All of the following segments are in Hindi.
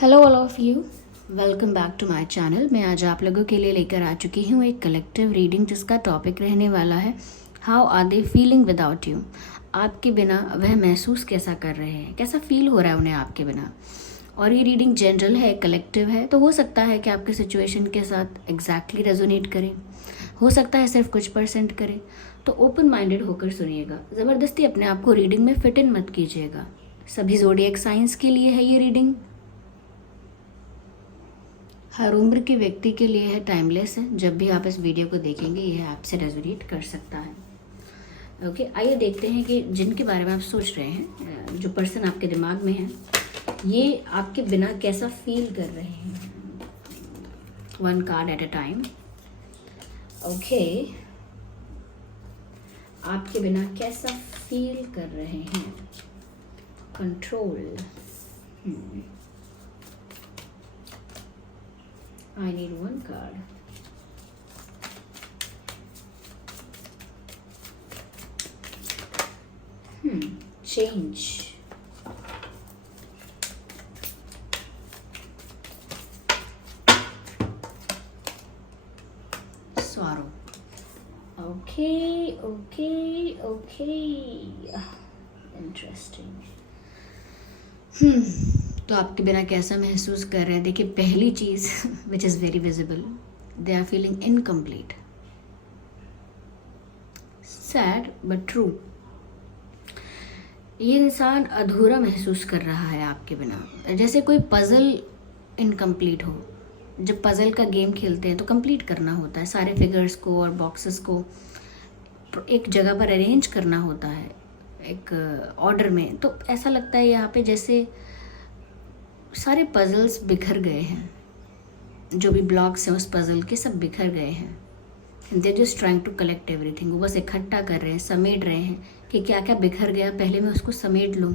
Hello all of you, welcome back to my channel. मैं आज आप लोगों के लिए लेकर आ चुकी हूँ एक कलेक्टिव रीडिंग जिसका टॉपिक रहने वाला है how are they feeling without you. आपके बिना वह महसूस कैसा कर रहे हैं, कैसा फील हो रहा है उन्हें आपके बिना। और ये रीडिंग जनरल है, कलेक्टिव है, तो हो सकता है कि आपके सिचुएशन के साथ एग्जैक्टली रेजोनेट करें, हो सकता है सिर्फ कुछ परसेंट करें। तो ओपन माइंडेड होकर सुनिएगा, ज़बरदस्ती अपने आप को रीडिंग में फिट इन मत कीजिएगा। सभी ज़ोडिएक साइंस के लिए है ये रीडिंग, हर उम्र के व्यक्ति के लिए है, टाइमलेस है। जब भी आप इस वीडियो को देखेंगे यह आपसे रेजोनेट कर सकता है। ओके, आइए देखते हैं कि जिनके बारे में आप सोच रहे हैं, जो पर्सन आपके दिमाग में है, ये आपके बिना कैसा फील कर रहे हैं। One card at a time. Okay, आपके बिना कैसा फील कर रहे हैं। Control. I need one card. Change. Sorrow. Okay. Interesting. तो आपके बिना कैसा महसूस कर रहे हैं। देखिए, पहली चीज़ which is very visible, they are feeling incomplete, sad but true. ये इंसान अधूरा महसूस कर रहा है आपके बिना, जैसे कोई पज़ल इनकम्प्लीट हो। जब पज़ल का गेम खेलते हैं तो कंप्लीट करना होता है, सारे फिगर्स को और बॉक्सेस को एक जगह पर अरेंज करना होता है एक ऑर्डर में। तो ऐसा लगता है यहाँ पे जैसे सारे पजल्स बिखर गए हैं, जो भी ब्लॉक्स हैं उस पजल के सब बिखर गए हैं। They just trying to collect everything. वो बस इकट्ठा कर रहे हैं, समेट रहे हैं कि क्या क्या बिखर गया, पहले मैं उसको समेट लूँ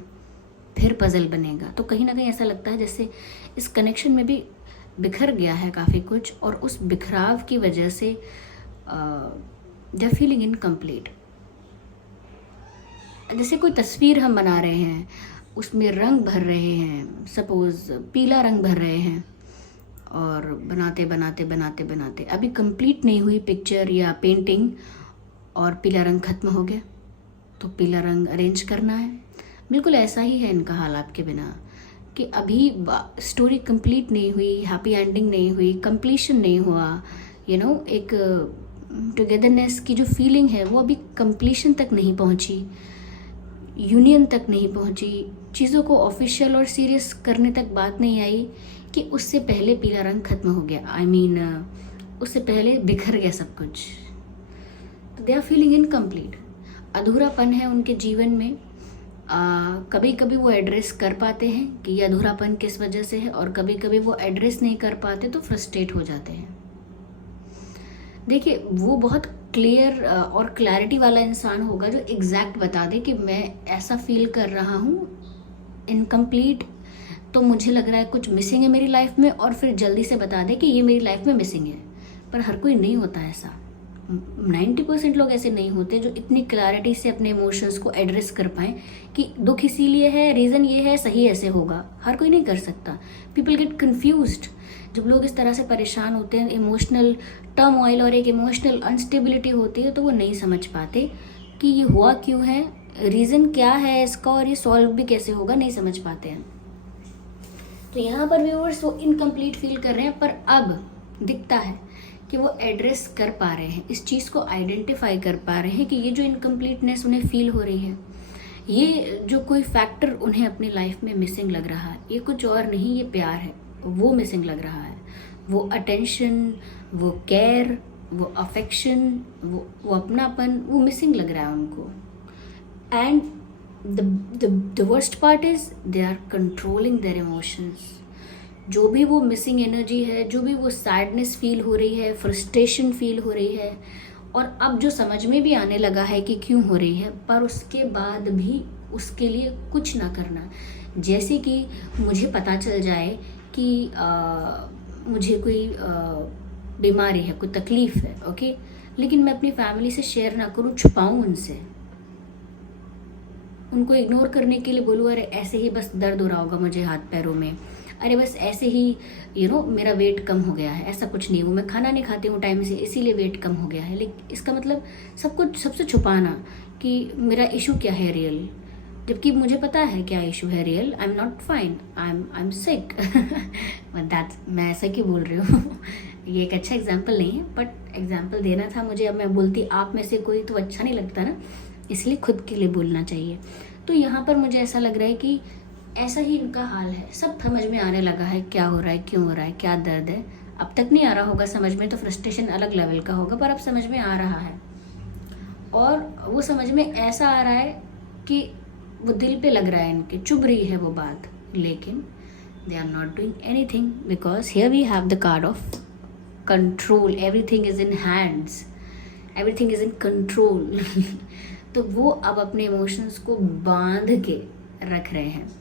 फिर पजल बनेगा। तो कहीं ना कहीं ऐसा लगता है जैसे इस कनेक्शन में भी बिखर गया है काफ़ी कुछ, और उस बिखराव की वजह से दे आर फीलिंग इनकम्प्लीट। जैसे कोई तस्वीर हम बना रहे हैं, उसमें रंग भर रहे हैं, सपोज़ पीला रंग भर रहे हैं, और बनाते बनाते बनाते बनाते अभी कंप्लीट नहीं हुई पिक्चर या पेंटिंग और पीला रंग ख़त्म हो गया, तो पीला रंग अरेंज करना है। बिल्कुल ऐसा ही है इनका हाल आपके बिना, कि अभी स्टोरी कंप्लीट नहीं हुई, हैप्पी एंडिंग नहीं हुई, कंप्लीशन नहीं हुआ, एक टुगेदरनेस की जो फीलिंग है वो अभी कंप्लीशन तक नहीं पहुंची, यूनियन तक नहीं पहुंची, चीज़ों को ऑफिशियल और सीरियस करने तक बात नहीं आई कि उससे पहले पीला रंग खत्म हो गया। उससे पहले बिखर गया सब कुछ। तो दे आर फीलिंग इनकम्प्लीट, अधूरापन है उनके जीवन में। कभी कभी वो एड्रेस कर पाते हैं कि ये अधूरापन किस वजह से है, और कभी कभी वो एड्रेस नहीं कर पाते तो फ्रस्ट्रेट हो जाते हैं। देखिए, वो बहुत क्लियर और क्लैरिटी वाला इंसान होगा जो एग्जैक्ट बता दे कि मैं ऐसा फील कर रहा हूँ इनकम्प्लीट, तो मुझे लग रहा है कुछ मिसिंग है मेरी लाइफ में, और फिर जल्दी से बता दे कि ये मेरी लाइफ में मिसिंग है। पर हर कोई नहीं होता ऐसा। 90% लोग ऐसे नहीं होते जो इतनी क्लैरिटी से अपने इमोशंस को एड्रेस कर पाएँ कि दुख इसीलिए है, रीज़न ये है, सही ऐसे होगा। हर कोई नहीं कर सकता। People get confused. जब लोग इस तरह से परेशान होते हैं, इमोशनल टर्मोइल और एक इमोशनल अनस्टेबिलिटी होती है, तो वो नहीं समझ पाते कि ये हुआ क्यों है, रीज़न क्या है इसका, और ये सॉल्व भी कैसे होगा, नहीं समझ पाते हैं। तो यहाँ पर व्यूअर्स वो इनकम्प्लीट फील कर रहे हैं, पर अब दिखता है कि वो एड्रेस कर पा रहे हैं, इस चीज़ को आइडेंटिफाई कर पा रहे हैं कि ये जो इनकम्प्लीटनेस उन्हें फील हो रही है, ये जो कोई फैक्टर उन्हें अपनी लाइफ में मिसिंग लग रहा है, ये कुछ और नहीं, ये प्यार है, वो मिसिंग लग रहा है। वो अटेंशन, वो केयर, वो अफेक्शन, वो अपनापन, वो मिसिंग लग रहा है उनको। And the worst part is they are controlling their emotions. जो भी वो मिसिंग एनर्जी है, जो भी वो सैडनेस फील हो रही है, फ्रस्ट्रेशन फील हो रही है, और अब जो समझ में भी आने लगा है कि क्यों हो रही है, पर उसके बाद भी उसके लिए कुछ ना करना। जैसे कि मुझे पता चल जाए कि मुझे कोई बीमारी है, कोई तकलीफ़ है, ओके, लेकिन मैं अपनी फैमिली से शेयर ना करूँ, छुपाऊँ उनसे, उनको इग्नोर करने के लिए बोलूँ अरे ऐसे ही बस दर्द हो रहा होगा मुझे हाथ पैरों में, अरे बस ऐसे ही मेरा वेट कम हो गया है, ऐसा कुछ नहीं है, वो मैं खाना नहीं खाती हूँ टाइम से इसीलिए वेट कम हो गया है। लेकिन इसका मतलब सब कुछ सबसे छुपाना कि मेरा इशू क्या है रियल, जबकि मुझे पता है क्या इशू है real. I am not fine, I am sick. That मैं ऐसा क्यों बोल रही हूँ? ये एक अच्छा एग्जाम्पल नहीं है, बट एग्जाम्पल देना था मुझे। अब मैं बोलती आप में से कोई तो अच्छा नहीं लगता ना, इसलिए खुद के लिए बोलना चाहिए। तो यहाँ पर मुझे ऐसा लग रहा है कि ऐसा ही इनका हाल है, सब समझ में आने लगा है क्या हो रहा है, क्यों हो रहा है, क्या दर्द है। अब तक नहीं आ रहा होगा समझ में, तो फ्रस्ट्रेशन अलग लेवल का होगा, पर अब समझ में आ रहा है। और वो समझ में ऐसा आ रहा है कि वो दिल पे लग रहा है इनके, चुभ रही है वो बात, लेकिन they are not doing anything because here we have the card of control. Everything is in hands, everything is in control. तो वो अब अपने इमोशंस को बांध के रख रहे हैं।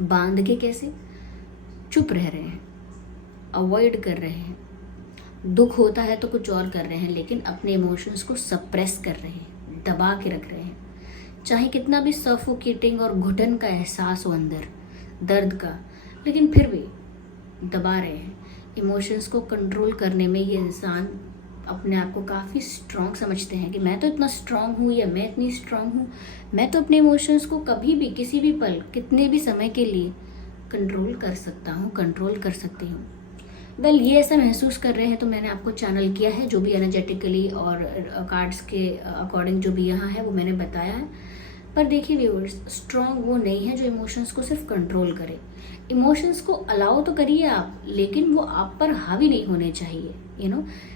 बांध के कैसे? चुप रह रहे हैं, अवॉइड कर रहे हैं। दुख होता है तो कुछ और कर रहे हैं, लेकिन अपने इमोशंस को सप्रेस कर रहे हैं, दबा के रख रहे हैं। चाहे कितना भी सफोकेटिंग और घुटन का एहसास हो अंदर, दर्द का, लेकिन फिर भी दबा रहे हैं। इमोशंस को कंट्रोल करने में ये इंसान अपने आप को काफ़ी स्ट्रॉन्ग समझते हैं कि मैं तो इतना स्ट्रॉन्ग हूँ या मैं इतनी स्ट्रॉन्ग हूँ, मैं तो अपने इमोशंस को कभी भी, किसी भी पल, कितने भी समय के लिए कंट्रोल कर सकता हूँ, कंट्रोल कर सकती हूँ। वेल, ये ऐसा महसूस कर रहे हैं तो मैंने आपको चैनल किया है, जो भी एनर्जेटिकली और कार्ड्स के अकॉर्डिंग जो भी यहाँ है वो मैंने बताया है। पर देखिए व्यूअर्स, स्ट्रॉन्ग वो नहीं है जो इमोशंस को सिर्फ कंट्रोल करे। इमोशंस को अलाउ तो करिए आप, लेकिन वो आप पर हावी नहीं होने चाहिए,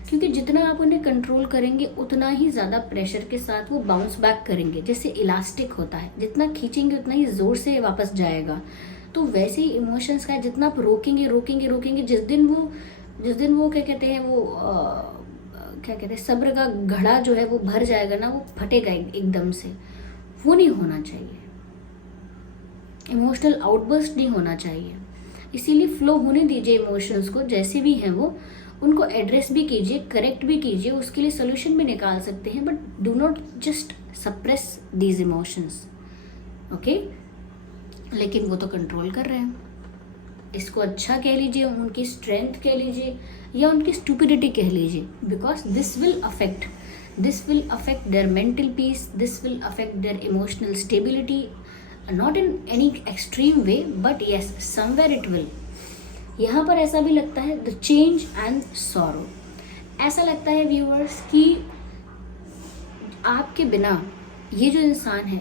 क्योंकि जितना आप उन्हें कंट्रोल करेंगे उतना ही ज़्यादा प्रेशर के साथ वो बाउंस बैक करेंगे। जैसे इलास्टिक होता है, जितना खींचेंगे उतना ही ज़ोर से वापस जाएगा। तो वैसे ही इमोशंस का है, जितना आप रोकेंगे रोकेंगे रोकेंगे, जिस दिन वो क्या कहते हैं, क्या कहते हैं, सब्र का घड़ा जो है वो भर जाएगा ना, वो फटेगा एकदम से। वो नहीं होना चाहिए, इमोशनल आउटबर्स्ट नहीं होना चाहिए। इसीलिए फ्लो होने दीजिए इमोशंस को, जैसे भी हैं वो, उनको एड्रेस भी कीजिए, करेक्ट भी कीजिए, उसके लिए सोल्यूशन भी निकाल सकते हैं, but do not just suppress these emotions, okay. लेकिन वो तो कंट्रोल कर रहे हैं। इसको अच्छा कह लीजिए, उनकी स्ट्रेंथ कह लीजिए, या उनकी स्टूपिडिटी कह लीजिए, because this will affect their mental peace, this will affect their emotional stability, not in any extreme way, but yes, somewhere it will. यहाँ पर ऐसा भी लगता है the change and sorrow, ऐसा लगता है व्यूअर्स कि आपके बिना ये जो इंसान है,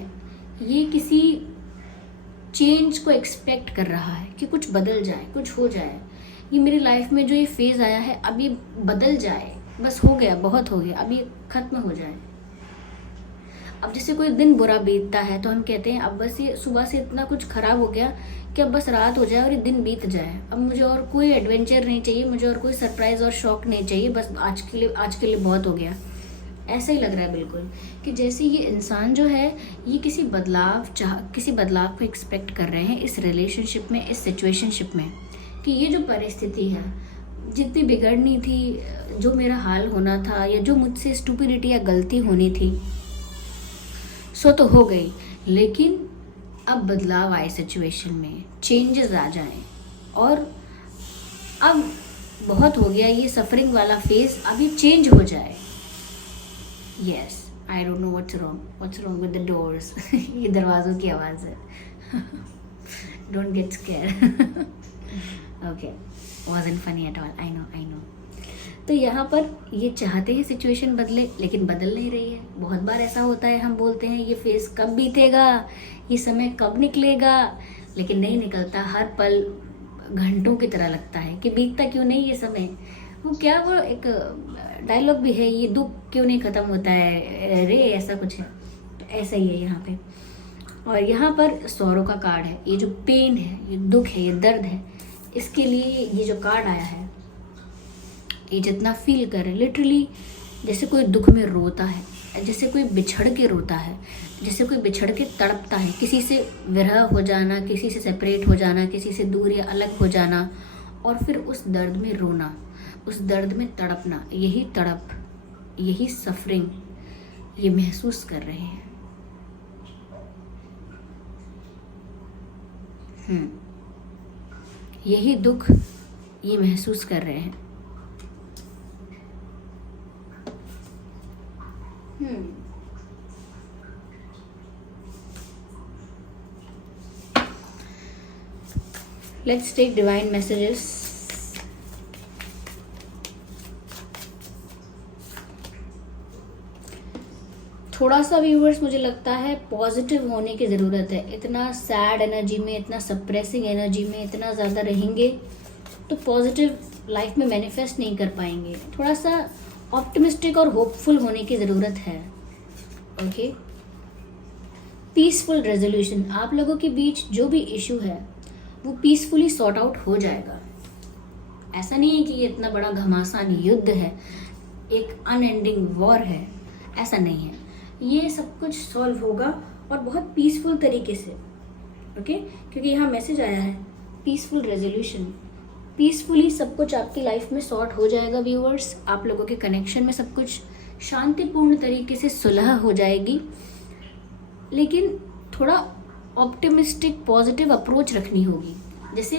ये किसी चेंज को एक्सपेक्ट कर रहा है कि कुछ बदल जाए, कुछ हो जाए, ये मेरी लाइफ में जो ये फेज़ आया है अब ये बदल जाए, बस हो गया, बहुत हो गया, अब ये खत्म हो जाए। अब जैसे कोई दिन बुरा बीतता है तो हम कहते हैं अब बस ये सुबह से इतना कुछ खराब हो गया कि अब बस रात हो जाए और ये दिन बीत जाए, अब मुझे और कोई एडवेंचर नहीं चाहिए, मुझे और कोई सरप्राइज और शौक नहीं चाहिए, बस आज के लिए बहुत हो गया। ऐसा ही लग रहा है बिल्कुल, कि जैसे ये इंसान जो है ये किसी बदलाव को एक्सपेक्ट कर रहे हैं इस रिलेशनशिप में, इस सिचुएशनशिप में, कि ये जो परिस्थिति है, जितनी बिगड़नी थी, जो मेरा हाल होना था, या जो मुझसे स्टूपिडिटी या गलती होनी थी, सो तो हो गई, लेकिन अब बदलाव आए सिचुएशन में, चेंजेस आ जाएं, और अब बहुत हो गया ये सफरिंग वाला फेज, अब ये चेंज हो जाए। Yes, I don't know what's wrong with the doors. ये दरवाज़ों की आवाज़ है। Don't get square. Okay, wasn't funny at all, I know। तो यहाँ पर ये चाहते हैं सिचुएशन बदले, लेकिन बदल नहीं रही है। बहुत बार ऐसा होता है, हम बोलते हैं ये फेज़ कब बीतेगा, ये समय कब निकलेगा, लेकिन नहीं निकलता। हर पल घंटों की तरह लगता है कि बीतता क्यों नहीं ये समय। वो एक डायलॉग भी है, ये दुख क्यों नहीं ख़त्म होता है रे, ऐसा कुछ है। तो ऐसा ही है यहाँ पे। और यहाँ पर सौरों का कार्ड है, ये जो पेन है, ये दुख है, ये दर्द है, इसके लिए ये जो कार्ड आया है, ये जितना फील करे, लिटरली जैसे कोई दुख में रोता है, जैसे कोई बिछड़ के रोता है, जैसे कोई बिछड़ के तड़पता है, किसी से विरह हो जाना, किसी से सेपरेट हो जाना, किसी से दूर या अलग हो जाना, और फिर उस दर्द में रोना, उस दर्द में तड़पना, यही तड़प, यही सफरिंग ये महसूस कर रहे हैं। यही दुख ये महसूस कर रहे हैं। Let's take divine messages. थोड़ा सा व्यूअर्स मुझे लगता है पॉजिटिव होने की ज़रूरत है। इतना सैड एनर्जी में, इतना सप्रेसिंग एनर्जी में इतना ज़्यादा रहेंगे तो पॉजिटिव लाइफ में मैनिफेस्ट नहीं कर पाएंगे। थोड़ा सा ऑप्टिमिस्टिक और होपफुल होने की ज़रूरत है। Okay, peaceful resolution. आप लोगों के बीच जो भी इशू है वो पीसफुली सॉर्ट आउट हो जाएगा। ऐसा नहीं है कि ये इतना बड़ा घमासान युद्ध है, एक अनएंडिंग वॉर है, ऐसा नहीं है। ये सब कुछ सॉल्व होगा और बहुत पीसफुल तरीके से। ओके, क्योंकि यहाँ मैसेज आया है पीसफुल रेजोल्यूशन। पीसफुली सब कुछ आपकी लाइफ में सॉर्ट हो जाएगा व्यूअर्स। आप लोगों के कनेक्शन में सब कुछ शांतिपूर्ण तरीके से सुलह हो जाएगी, लेकिन थोड़ा ऑप्टिमिस्टिक पॉजिटिव अप्रोच रखनी होगी। जैसे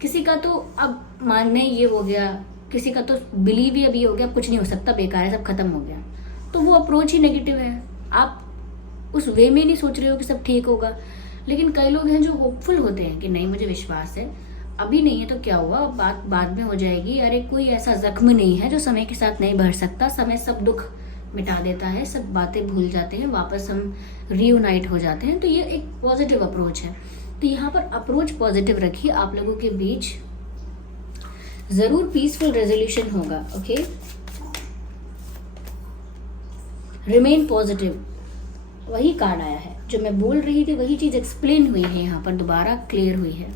किसी का तो अब मानना ही ये हो गया, किसी का तो बिलीव ही अभी हो गया, कुछ नहीं हो सकता, बेकार है, सब खत्म हो गया, तो वो अप्रोच ही नेगेटिव है। आप उस वे में नहीं सोच रहे हो कि सब ठीक होगा। लेकिन कई लोग हैं जो होपफुल होते हैं कि नहीं, मुझे विश्वास है, अभी नहीं है तो क्या हुआ, बात बाद में हो जाएगी। अरे कोई ऐसा जख्म नहीं है जो समय के साथ नहीं भर सकता। समय सब दुख मिटा देता है, सब बातें भूल जाते हैं, वापस हम रीयूनाइट हो जाते हैं। तो ये एक पॉजिटिव अप्रोच है। तो यहाँ पर अप्रोच पॉजिटिव रखिए। आप लोगों के बीच जरूर पीसफुल रेजोल्यूशन होगा। ओके, रिमेन पॉजिटिव, वही कार्ड आया है जो मैं बोल रही थी, वही चीज एक्सप्लेन हुई है यहाँ पर, दोबारा क्लियर हुई है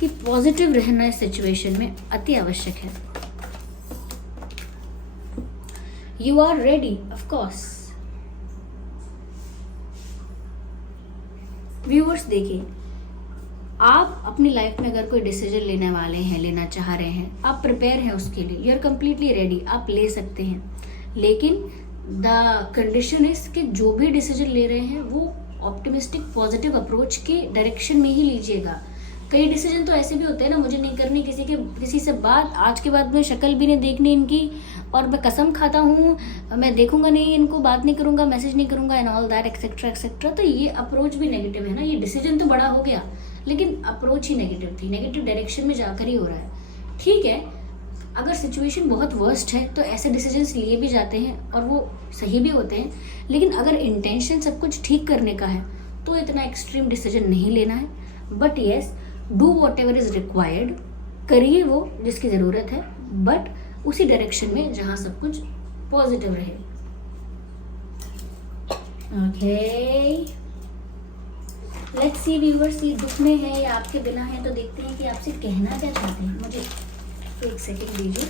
कि पॉजिटिव रहना इस सिचुएशन में अति आवश्यक है। You are ready, of course. Viewers देखिए, आप अपनी लाइफ में अगर कोई डिसीजन लेने वाले हैं, लेना चाह रहे हैं, आप प्रिपेयर हैं उसके लिए, यू आर कंप्लीटली रेडी, आप ले सकते हैं। लेकिन द कंडीशन इज कि जो भी डिसीजन ले रहे हैं वो ऑप्टिमिस्टिक पॉजिटिव अप्रोच के डायरेक्शन में ही लीजिएगा। कई डिसीजन तो ऐसे भी होते हैं ना, मुझे नहीं करनी किसी से बात, आज के बाद में शक्ल भी नहीं देखनी इनकी, और मैं कसम खाता हूँ मैं देखूंगा नहीं इनको, बात नहीं करूंगा, मैसेज नहीं करूंगा, and all that etcetera etcetera. तो ये अप्रोच भी नेगेटिव है ना। ये डिसीजन तो बड़ा हो गया लेकिन अप्रोच ही नेगेटिव थी, नेगेटिव डायरेक्शन में जाकर ही हो रहा है। ठीक है, अगर सिचुएशन बहुत वर्स्ट है तो ऐसे डिसीजंस लिए भी जाते हैं और वो सही भी होते हैं, लेकिन अगर इंटेंशन सब कुछ ठीक करने का है तो इतना एक्सट्रीम डिसीजन नहीं लेना है। But yes, do what ever is required, करिए वो जिसकी ज़रूरत है, बट उसी डायरेक्शन में जहाँ सब कुछ पॉजिटिव रहे। ओके, लेट्स सी व्यूअर्स, ये दुख में है या आपके बिना है, तो देखते हैं कि आपसे कहना क्या चाहते हैं। मुझे एक सेकंड दीजिए।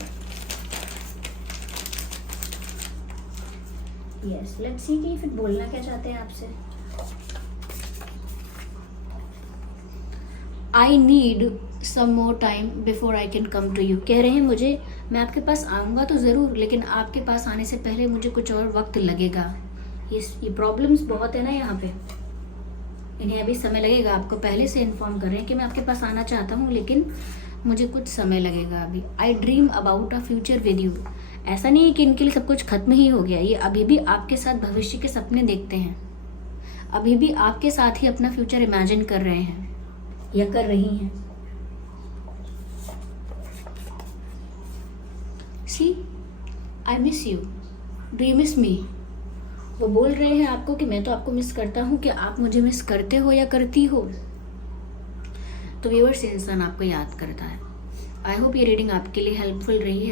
यस, लेट्स सी कि फिर बोलना क्या चाहते हैं आपसे। I need some more time before I can come to you. कह रहे हैं मुझे, मैं आपके पास आऊँगा तो ज़रूर, लेकिन आपके पास आने से पहले मुझे कुछ और वक्त लगेगा। ये प्रॉब्लम्स बहुत है ना यहाँ पे, इन्हें अभी समय लगेगा। आपको पहले से इन्फॉर्म कर रहे हैं कि मैं आपके पास आना चाहता हूँ, लेकिन मुझे कुछ समय लगेगा अभी। आई dream about a future with you. ऐसा नहीं है कि इनके लिए सब कुछ खत्म ही हो गया, ये अभी भी आपके साथ भविष्य के सपने देखते हैं, अभी भी आपके साथ ही अपना फ्यूचर इमेजिन कर रहे हैं या कर रही हैं। See, I miss you, do you miss me. वो बोल रहे हैं आपको कि मैं तो आपको मिस करता हूँ, कि आप मुझे मिस करते हो या करती हो। तो व्यूअर्स, इंसान आपको याद करता है। आई होप ये रीडिंग आपके लिए हेल्पफुल रही है।